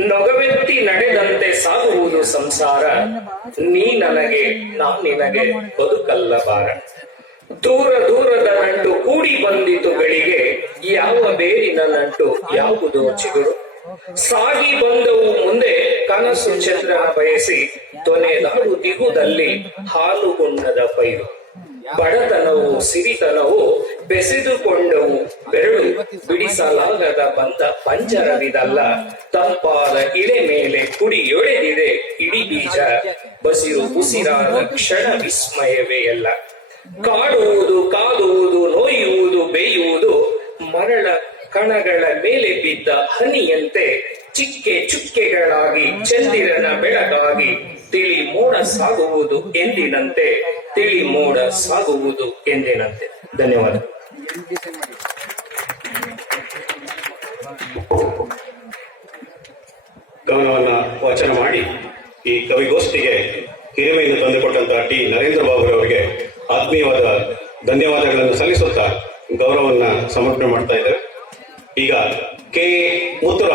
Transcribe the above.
ನೊಗವೆತ್ತಿ ನಡೆದಂತೆ ಸಾಗುವುದು ಸಂಸಾರ. ನೀ ನನಗೆ, ನಾ ನಿನಗೆ ಬದುಕಲ್ಲ ಬಾರ ದೂರ ದೂರದ ನಂಟು ಕೂಡಿ ಬಂದಿತು ಗಳಿಗೆ ಯಾವ ಬೇರಿನ ನಂಟು, ಯಾವುದು ಚಿಗುರು? ಸಾಗಿ ಬಂದವು ಮುಂದೆ ಕನಸು ಚಂದ್ರನ ಬಯಸಿ ತೊನೆದಾಡು ದಿಗುದಲ್ಲಿ ಹಾಲುಗೊಂಡದ ಪೈರು. ಬಡತನವು, ಸಿರಿತನವು ಬೆಸೆದುಕೊಂಡವು. ಬೆರಳು ಬಿಡಿಸಲಾಗದ ಬಂದ ಪಂಜರವಿದಲ್ಲ. ತಂಪಾದ ಇಳೆ ಮೇಲೆ ಕುಡಿಯೊಳೆದಿದೆ ಇಡಿ ಬೀಜ ಬಸಿರು ಉಸಿರಾದ ಕ್ಷಣ ವಿಸ್ಮಯವೇ ಅಲ್ಲ. ಕಾಡುವುದು ಕಾದುವುದು, ನೋಯುವುದು ಬೇಯುವುದು, ಮರಳ ಕಣಗಳ ಮೇಲೆ ಬಿದ್ದ ಹನಿಯಂತೆ ಚಿಕ್ಕೆ ಚುಕ್ಕೆಗಳಾಗಿ, ಚಂದಿರನ ಬೆಳಕಾಗಿ ತಿಳಿ ಮೋಡ ಸಾಗುವುದು ಎಂದಿನಂತೆ ತಿಳಿ ಮೋಡ ಸಾಗುವುದು ಎಂದಿನಂತೆ. ಧನ್ಯವಾದ. ಗಮನವನ್ನ ವಾಚನ ಮಾಡಿ ಈ ಕವಿಗೋಷ್ಠಿಗೆ ಹಿರಿಮೆಯನ್ನು ತಂದುಕೊಟ್ಟಂತಹ ಟಿ. ನರೇಂದ್ರ ಬಾಬು ಅವರಿಗೆ ಆತ್ಮೀಯವಾದ ಧನ್ಯವಾದಗಳನ್ನು ಸಲ್ಲಿಸುತ್ತಾ ಗೌರವವನ್ನ ಸಮರ್ಪಣೆ ಮಾಡ್ತಾ ಇದ್ದೇವೆ. ಈಗ ಕೆ. ಮುತ್ತುರಾಜ್